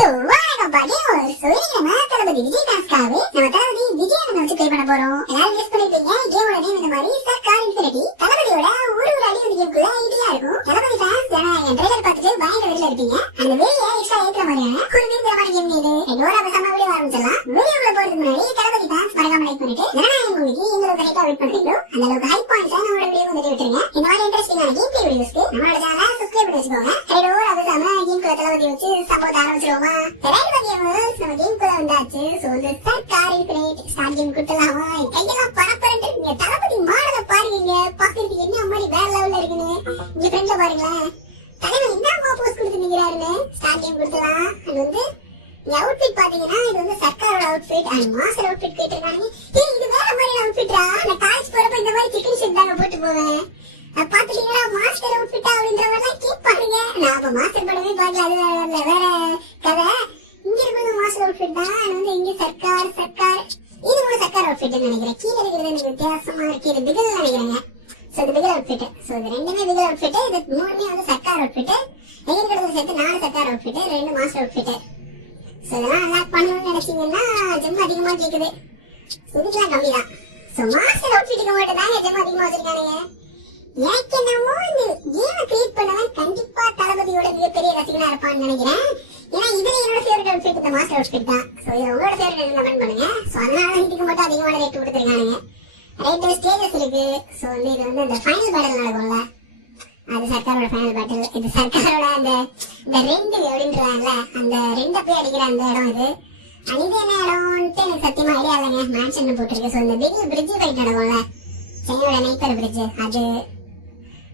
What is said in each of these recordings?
வணக்கம் பாட்டி. நம்ம தளபதி விஜயகாந்த்காவே நம்ம தளபதி விஜயகாந்த் வச்சு ப்ளே பண்ண போறோம். எல்லாரும் கெஸ் பண்ணிருப்பீங்க. கேமோட நேம் இந்த மாதிரி சர்க்கார் இன்ஃபினிட்டி. தளபதியோட ஒரு அடி வந்து கேம்குள்ள ஐடியா இருக்கும். தளபதி ஃபேன்ஸ் ஜனநாயகன் ட்ரைலர் பார்த்துட்டு பயங்கர வெளியில இருப்பீங்க. அந்த வேலையை எக்ஸ்ட்ரா ஏற்ற மாதிரியான ஒரு விரும்பமான கேம் இது. என்னோட அவசரமா வீடியோ ஆரம்பிச்சிடலாம். வீடியோக்குள்ள போறதுக்கு முன்னாடி தளபதி ஃபேன்ஸ் மறக்காம லைக் பண்ணிட்டு ஜனநாயகன் மூவிக்கு எங்களுக்கு கரெக்டா வெயிட் பண்றீங்களோ அந்த அளவுக்கு ஹை பாயிண்ட்ஸ் நம்மளோட வீடியோ வந்து விட்டுருங்க. இந்த மாதிரி இன்ட்ரெஸ்டிங்கான கேம் பிளே வீடியோஸ்க்கு நம்மளோட சேனலை சப்ஸ்கிரைப் பண்ணி வச்சுக்கோங்க. என்னோட அவசரமா கேம்குள்ள தளபதி வச்சு சப்போர்ட் ஆரம்பிச்சிருவோமா? நம்ம கேம்குள்ள வந்தாச்சு. சோ இந்த சர்க்கார் இன்ஃபினிட்டி ஸ்டார்ட் கேம் கொடுத்தலாமா? கையெல்லாம் பரப்பரண்டு நீங்க தளபதி மாடலை பாருங்க. பாக்குறதுக்கு என்ன மாதிரி வேற லெவல்ல இருக்குன்னு இங்க ஃப்ரெண்ட்ல பாருங்களேன். தலைவர் என்ன போஸ் கொடுத்து நிக்கிறாருன்னு ஸ்டார்ட் கேம் கொடுத்தலாம். அது வந்து இந்த அவுட்ஃபிட் பாத்தீங்கன்னா இது வந்து சர்க்காரோட அவுட்ஃபிட் அண்ட் மாஸ்டர் அவுட்ஃபிட் கேட்டிருக்காங்க. இது வேற மாதிரி அவுட்ஃபிட்டா? நான் காலேஜ் போறப்ப இந்த மாதிரி சிக்கன் ஷர்ட் தாங்க போட்டு போவேன். பாத்துட்டீங்களா மாஸ்டர் அவுட்ஃபிட்டா அப்படின்ற மாதிரிலாம் கேட்பாருங்க. நான் அப்ப மாஸ்டர் படமே பார்க்கல. அது வேற கதை. இங்க இருக்கிறது மாஸ்டர் அவுட்ஃபிட் தான். வந்து இங்க சர்க்கார் இது கூட சர்க்கார் அவுட்ஃபிட் நினைக்கிறேன். கீழே இருக்கிறது எனக்கு வித்தியாசமா இருக்கு. இது பிகல் நினைக்கிறேங்க. சோ இது பிகல் அவுட்ஃபிட். சோ இது ரெண்டுமே பிகல் அவுட்ஃபிட். இது மூணுமே வந்து சர்க்கார் அவுட்ஃபிட். எங்க இருக்கிறது சேர்த்து 4 Sarkar outfit, 2 master outfit. So இதெல்லாம் அன்லாக் பண்ணணும்னு நினைச்சீங்கன்னா ஜெம் அதிகமா கேக்குது. இதுக்கெல்லாம் கம்மி தான். சோ மாஸ்டர் அவுட்ஃபிட்டுக்கு மட்டும் தாங்க ஜெம் அதிகமா வச்சிருக்கானுங்க. எனக்கு என்னமோ இந்த கேமை கிரியேட் பண்ணவன் கண்டிப்பா தளபதியோட மிகப்பெரிய ரசிகனா இருப்பான்னு நினைக்கிறேன். ஏன்னா இதுல என்னோட ஃபேவரட் அவுட்ஃபிட் இந்த மாஸ்டர் அவுட்ஃபிட் தான். சோ இது உங்களோட ஃபேவரட் கமெண்ட் பண்ணுங்க. சோ அதனால இதுக்கு மட்டும் அதிகமான ரேட் கொடுத்துருக்கானுங்க. ரைட் ஸ்டேஜஸ் இருக்கு. சோ வந்து இது வந்து இந்த ஃபைனல் பேட்டில் நடக்கும்ல, அது சர்க்காரோட ஃபைனல் பேட்டில். இது சர்க்காரோட அந்த ரெண்டு அப்படின்றாங்கல்ல, அந்த ரெண்டை போய் அடிக்கிற அந்த இடம் இது. இது என்ன இடம்ட்டு எனக்கு சத்தியமா ஐடியா இல்லைங்க. மேன்ஷன் போட்டிருக்கு. சோ இந்த பிக் பிரிட்ஜ் ஃபைட் நடக்கும்ல, சென்னையோட நைப்பர் பிரிட்ஜ், அது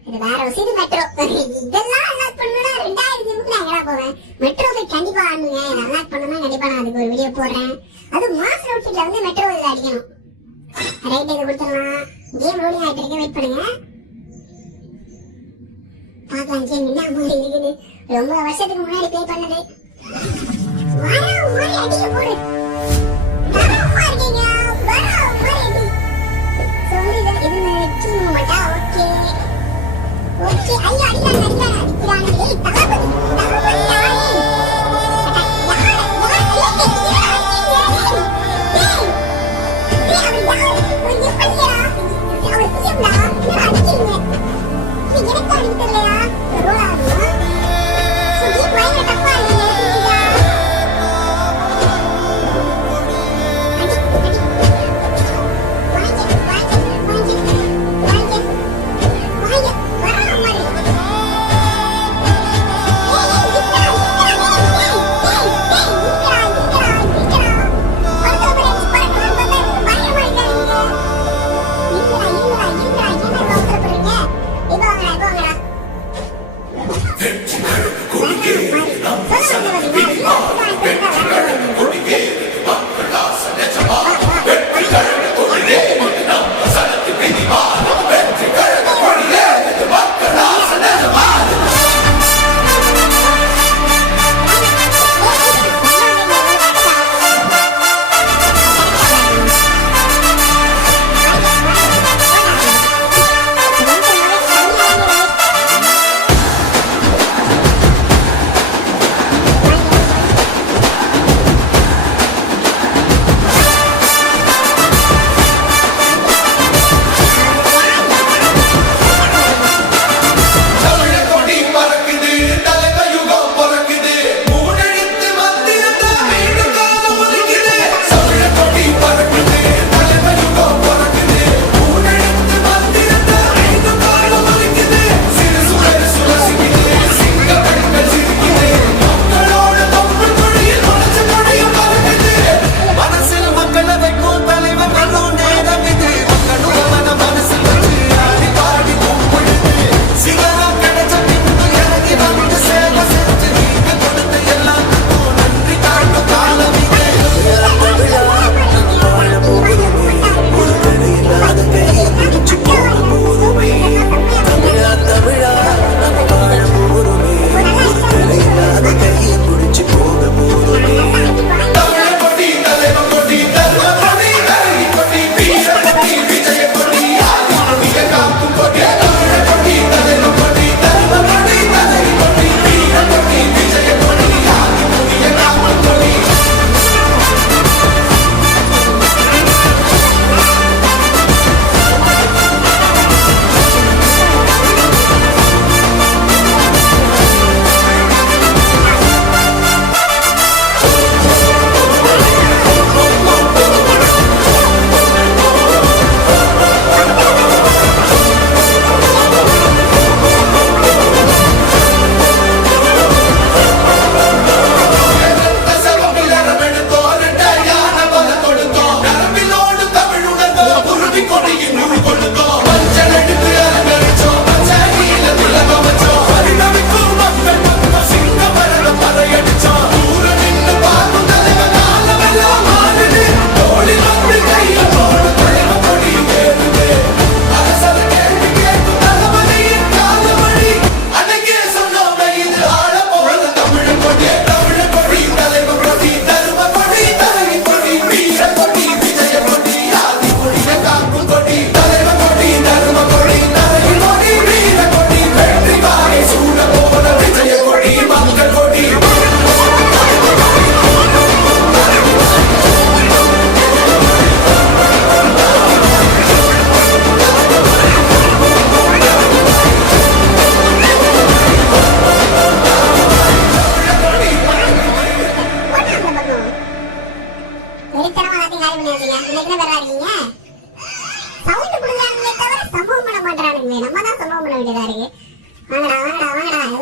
இது வேற ஒரு சிறு மெட்ரோ. இதெல்லாம் அன்லாக் பண்ணணும்னா 2000 நான் எங்கடா போவேன்? மெட்ரோ போய் கண்டிப்பா ஆடுங்க. அன்லாக் பண்ணணும்னா கண்டிப்பா நான் அதுக்கு ஒரு வீடியோ போடுறேன். அது மாஸ்டர் அவுட்ஃபிட்ல வந்து மெட்ரோ இதுல அடிக்கணும். ரைட் இது கொடுத்துடலாம். கேம் லோடிங் ஆயிட்டு இருக்கு. வெயிட் பண்ணுங்க. பாக்கலாம் கேம் என்ன மாதிரி இருக்குன்னு. ரொம்ப வருஷத்துக்கு முன்னாடி ப்ளே பண்ணது. அடிக்க போடு. தரமா இருக்கீங்க. ஓகே ஐயா அடிக்கிறாங்க. ஏய் தளபதி தாய்.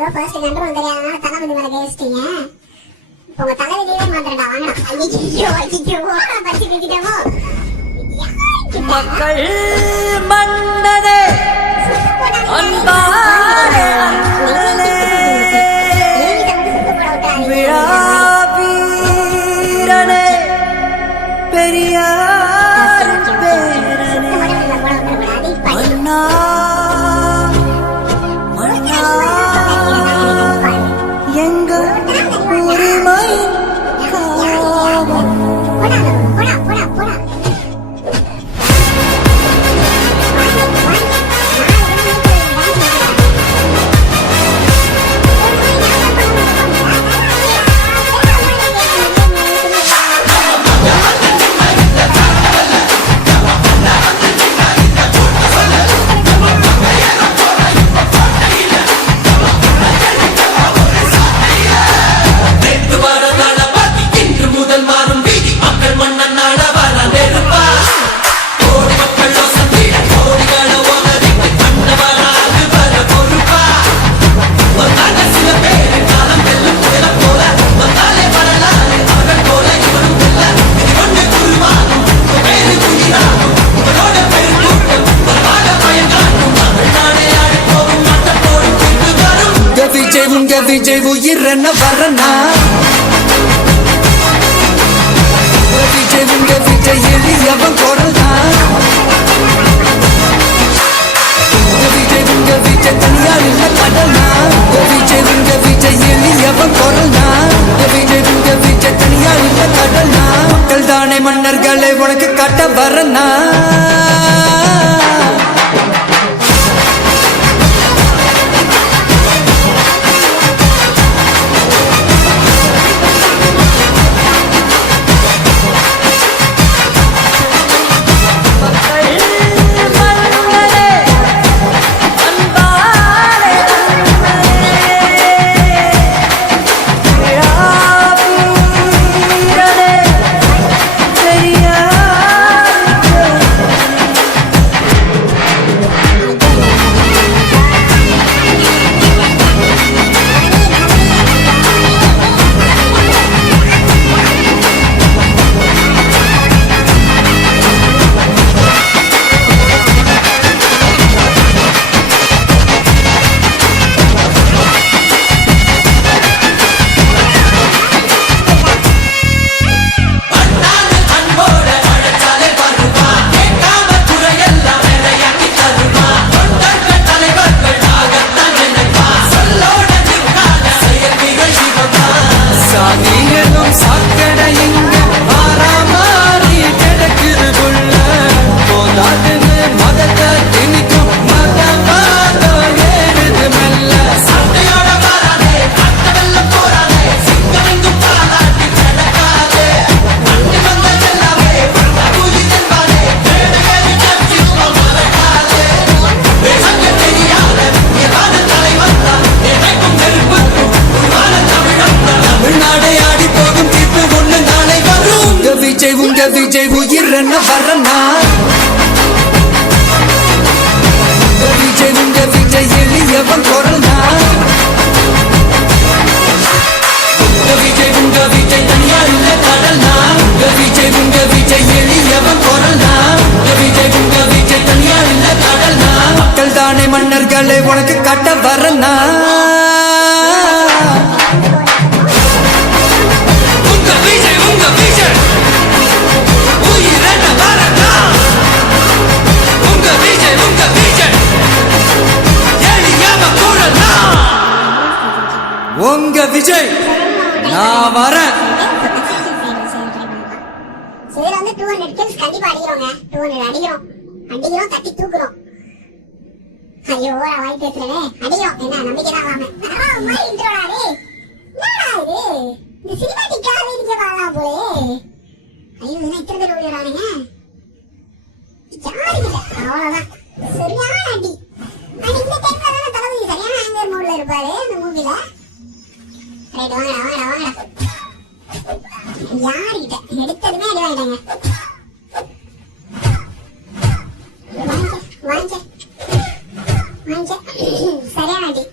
ஐயோ ஃபர்ஸ்ட் கண்ட்ரோல் தெரியாதனால தளபதி மேல கேஸ்டீங்க. உங்க தலைவிதியே மாத்திரடா வாங்கடா. ஐயோ ஐயோ பசி கிட்டிட்டமோ. மக்கள் மன்னனே அன்பாரே அண்ணனே விழாவீரனே பெரியார் பேரனே அண்ணா அண்ணா எங்கள் உரிமை காவல். விஜய் உயிரன வரனா விஜய் உங்க விஜய் எளியவன் குரல்னா விஜய் உங்க விஜய் தனியார் இல்ல கடல்னா விஜய் உங்க விஜய் எளியவன் குரல்னா விஜய் உங்க விஜய் தனியார் இல்ல கடல்னா மக்கள் தானே மன்னர்களை உனக்கு காட்ட வரனா விஜய் உயிரன வரனா விஜய் உங்க விஜய் எளியவன் குரல்னா விஜய் உங்க விஜய் தனியார் இல்ல கடல்னா விஜய் உங்க விஜய் எளியவன் குரல்னா விஜய் உங்க விஜய் தனியார் இல்ல கடல்னா மக்கள் தானே மன்னர்களை உனக்கு காட்ட வரனா உங்க விஜய் நான் வரேன். சரி வந்து 200 kills கண்டிப்பா அடிக்கிறோங்க. 200 அடிக்கிறோம் தட்டி தூக்குறோம். ஐயோ வாய் பேசுறவே அடிக்கிறோம். என்ன நம்பிக்கை தான் வாங்க. மாதிரி இன்ட்ரோடா டேய். என்னடா இது? இந்த சினிமாட்டிக்காவே இருக்க பாலாம் போலே. ஐயோ என்ன இத்தனை பேர் ஓடிறானுங்க. ஜாலிங்க அவ்வளவுதான். சரியான அடி. அடி இந்த டைம்ல தான தளபதி சரியான ஆங்கர் மோட்ல இருப்பாரு அந்த மூவில. ரைட் வாங்கடா யார்கிட்ட எடுத்ததுமே அடி வாங்கிட்டாங்க. வாங்க சரியான அடி.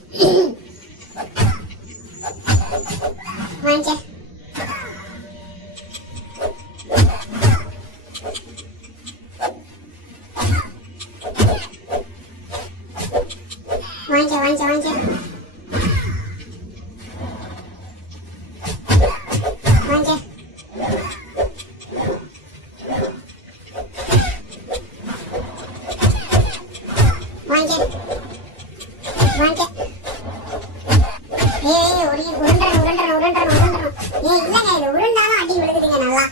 ஏய் உருண்டணும். ஏய் இல்லங்க இது உருண்டாலும் அடி விழுகுதுங்க நல்லா.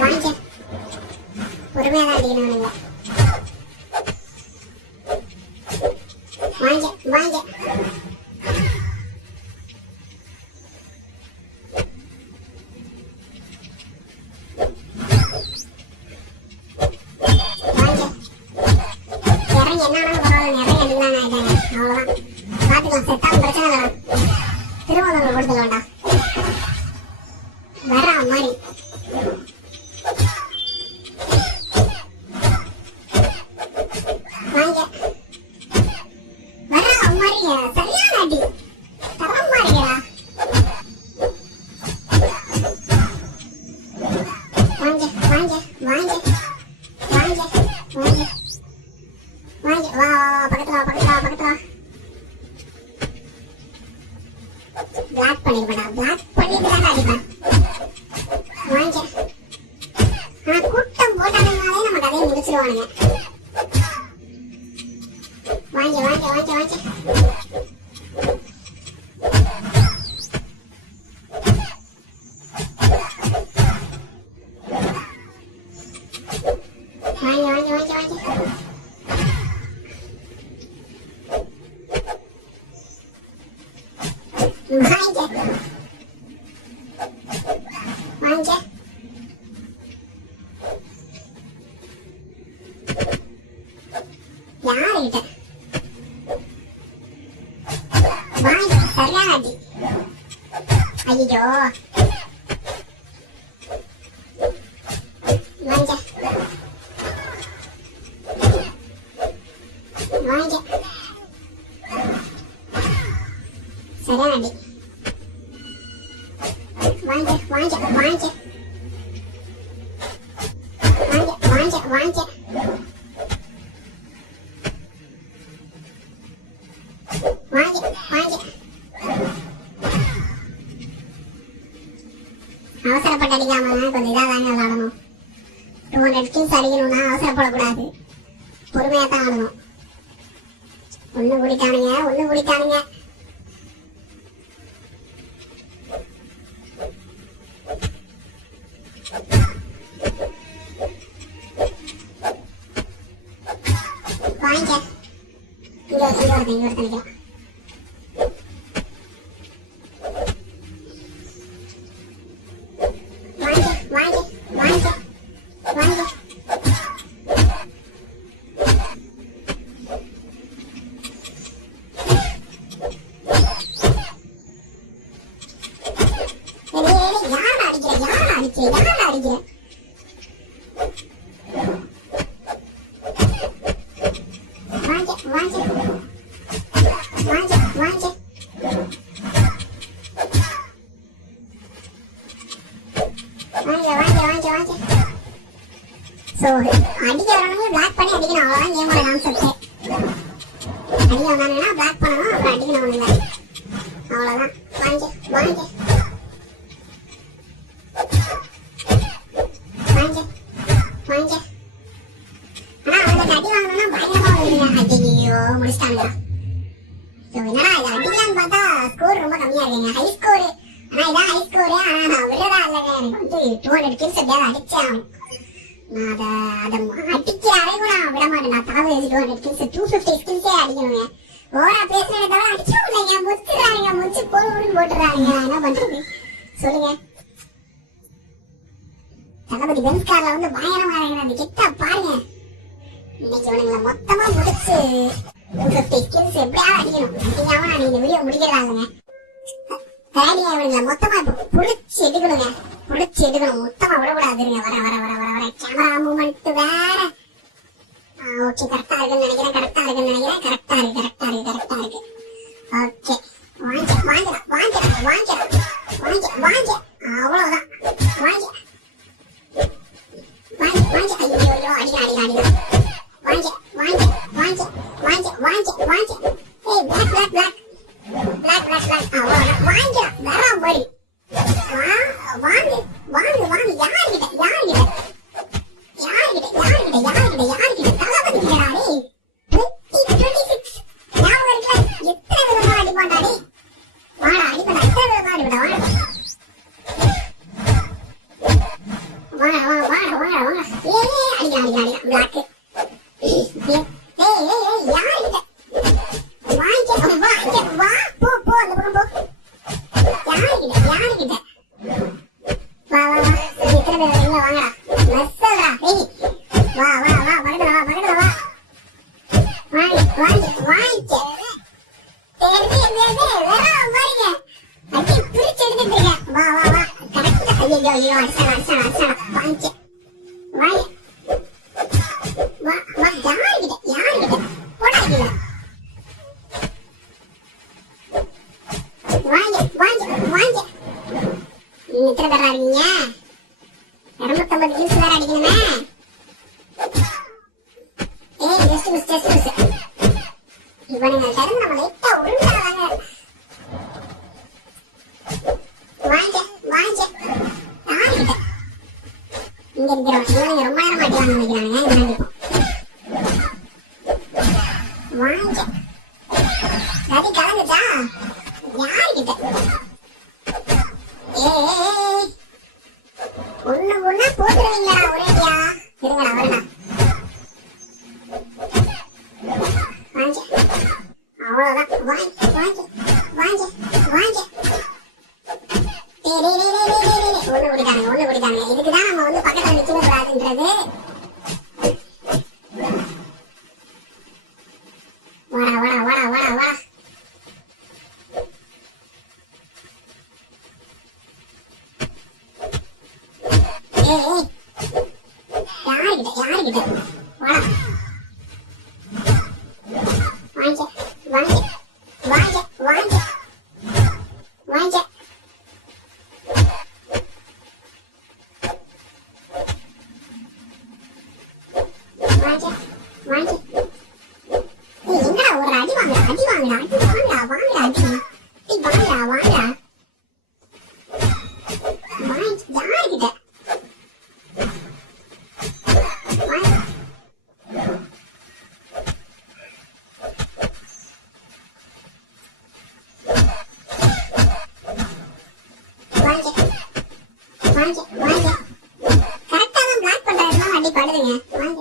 வாங்க பொறுமையா தான் அடிக்கணும். வாங்க பக்கத்துல பிளாக் பண்ணிட்டு தான் அடிப்பேன். கூட்டம் போட்டாங்கனாலே நம்ம கதையை முடிச்சிருவானுங்க. வாங்க யாருகிட்ட வாங்க சரியான அடி. ஐயோ வாங்க சரியான அடி. வாங்க அவசரப்பட்டு அடிக்காம கொஞ்சம் இதாக தாங்க விளாடணும். 200 kills அடிக்கணும்னா அவசரப்படக்கூடாது, பொறுமையா தான் ஆடணும். ஒண்ணு குடிக்கானுங்க வாங்க இங்க ஒருத்தனிக்கலாம். So, அடிக்க வரணும்னா பிளாக் பண்ணி அடிக்கணும், அவ்வளவுதான் கேமோட கான்செப்ட். அடிக்க வந்தானுங்கன்னா பிளாக் பண்ணணும், அப்புறம் அடிக்கணும் இல்லை, அவ்வளவுதான். வாங்க ஆனா அவங்க அடி வாங்கணும்னா பயங்கரமா வருதுங்க. ஐயோ முடிச்சிட்டாங்க. என்னடா இது அடிக்கலான்னு பார்த்தா ஸ்கோர் ரொம்ப கம்மியா இருக்குங்க, ஹை ஸ்கோர். ஆனா இதான் ஹை ஸ்கோர். ஆனா நான் விடுறதா இல்லைங்க, எனக்கு வந்து 200 kills எப்படியாவது அடிச்சேன். நான் அதை அடிக்கிற அறைக்கும் நான் விட மாட்டேன். நான் தகவல் 200 kills 250 skills அடிக்கணுங்க. ஓரா பேசுறத தவிர அடிச்சா இல்லைங்க, முடிச்சுறாருங்க, முடிச்சு போடுன்னு போட்டுறாருங்க. நான் என்ன பண்றது சொல்லுங்க. தளபதி பென்ஸ் கார்ல வந்து பயங்கரமா இருக்கிற கிட்ட பாருங்க. இன்னைக்கு இவனுங்களை மொத்தமா முடிச்சு 250 skills எப்படியாவது அடிக்கணும். அடிக்காம நான் இந்த வீடியோ முடிக்கிறாங்க. ரேடியா இவனுங்களை மொத்தமா புடிச்சு எடுக்கணுங்க, மொத்தமா விடக்கூடாதுங்க. வர கேமரா மூமெண்ட் வேற. ஓகே கரெக்டா இருக்குன்னு நினைக்கிறேன். கரெக்டா இருக்கு. ஓகே வாங்க அவ்வளவுதான். வாங்க ஐயோ அடி வாங்க ஏய் பிளாக் அடி பிரிச்சு எடுத்துட்டு இருக்கேன். வா வா வா கரெக்டா. ஐயோ ஐயோ அடிச்சான வாங்க வாங்க வா வா யாருக்கிட்ட போடாதீங்க. வாங்க வாங்க எத்தனை பேரா இருக்கீங்க? 250 ஜூஸ் வேற அடிக்கணுமே. ஜஸ்ட் மிஸ் இவனுங்க தருந்து நம்ம லைட்டா உருண்டாங்க. வாங்க யாருக்கிட்ட இங்க இருக்கிறோம். இவனுங்க ரொம்ப நேரம் மாட்டிவாங்க நினைக்கிறானுங்க. வாங்க கதி கலந்துச்சா யாருக்கிட்ட? ஒண்ணு போட்டுருவீங்களா ஒரேடியா? இருங்கடா வரடா. அவ்வளவுதான். வாங்க ஒண்ணு குடிக்காங்க. இதுக்குதான் நம்ம வந்து பக்கத்துல நிக்க கூடாதுன்றது. வாடா யாருக்கிட்ட வாடா. வாங்க எங்கடா ஒரு அடி வாங்கடா அடி. யாருக்கிட்ட வாங்க கரெக்டா தான் பிளாக் பண்றாருன்னா அடி படுதுங்க. வாங்க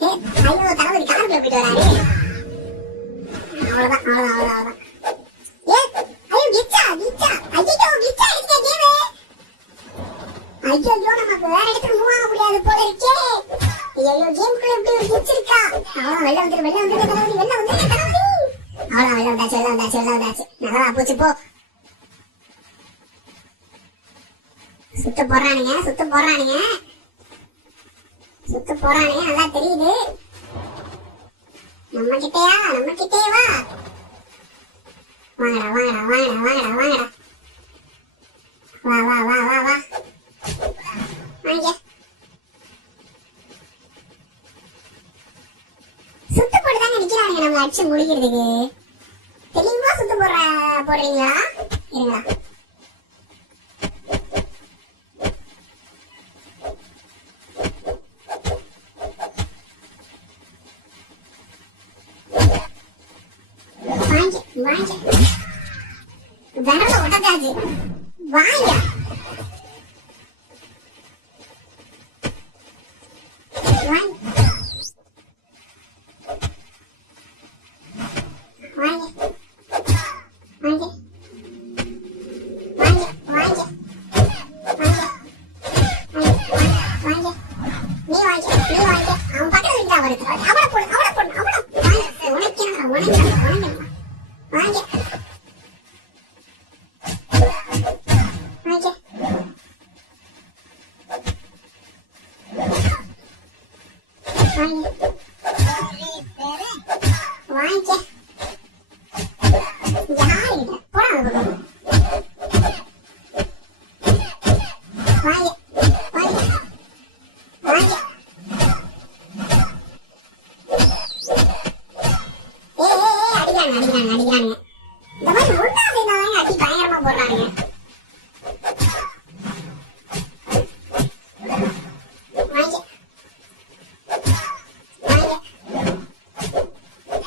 ஐயோ தளபதி காருக்குள்ள போயிட்டு வராரு. அவ்வளவுதான். ஐயோ கிச்சா இருக்கே கேமே. ஐயோ நமக்கு வேற இடத்துக்கு மூவ் ஆக முடியாது போல இருக்கே. ஐயோ கேம்குள்ள எப்படி ஒரு கிச் இருக்கா? அவ்வளவு வெளில வந்துரு தளபதி. அவ்வளவு வெளில வந்தாச்சு. நல்லா போச்சு போ. சுத்த போறானுங்க நல்லா தெரியுது. நம்ம கிட்டே வா. வாங்கடா வா வாங்க. சுத்து போட்டுதாங்க நிக்கிறானுங்க நம்ம அடிச்சு முடிக்கிறதுக்கு. தெளிவா சுத்து போடுறீங்களா? இருங்களா வாங்க விரல உடக்காது. வாங்க அடிக்கிறாங்க. இந்த மாதிரி ஒன்றாவது இருந்தாலும் அடி பயங்கரமா போடுறாங்க.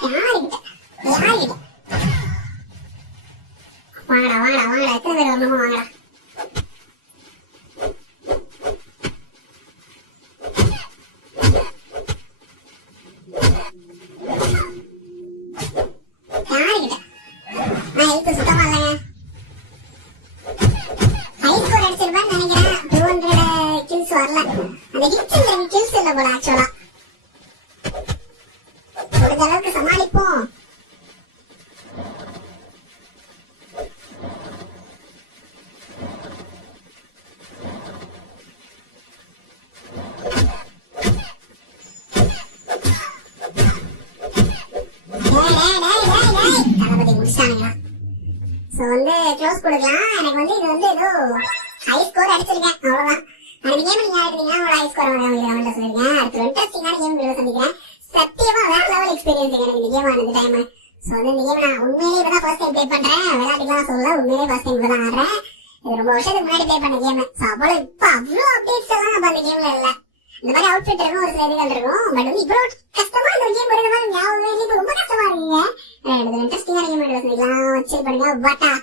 யாருக்கிட்ட இன்ஸ்டன்ட் கில்ஸ் இல்ல போல ஆக்சுவலா. முடிஞ்ச அளவுக்கு சமாளிப்போம். தளபதி முடிச்சானுங்களா? சோ க்ளோஸ் கொடுக்கலாம். எனக்கு இது ஏதோ ஹை ஸ்கோர் அடிச்சிருக்கேன் அவ்வளவுதான். அந்த கேம் நீங்க ஆடுறீங்கன்னா ஒரு ஹை ஸ்கோர் வந்து சொல்லிருக்கேன். அடுத்து இன்ட்ரெஸ்டிங்கான கேம் சந்திக்கிறேன். சத்தியமா வேற லெவல் எக்ஸ்பீரியன்ஸ் எனக்கு இந்த கேம் ஆனது டைம். சோ இந்த கேம் நான் உண்மையிலேயே இப்பதான் ஃபர்ஸ்ட் டைம் ப்ளே பண்றேன். விளையாட்டுலாம் சொல்ல உண்மையிலேயே ஃபர்ஸ்ட் டைம் இப்பதான் ஆடுறேன். இது ரொம்ப வருஷத்துக்கு முன்னாடி ப்ளே பண்ண கேம். சோ அவ்வளவு இப்ப அவ்வளவு அப்டேட்ஸ் எல்லாம் நம்ம அந்த கேம்ல இல்ல. இந்த மாதிரி அவுட்ஃபிட் இருக்கும், ஒரு சில இதுகள் இருக்கும். பட் இவ்வளவு கஷ்டமா இந்த கேம் வருது மாதிரி ஞாபகம் ரொம்ப கஷ்டமா இருக்குங்க. இன்ட்ரெஸ்டிங்கான கேம் சந்திக்கலாம். வச்சு பண்ணுங்க. வாட்டா.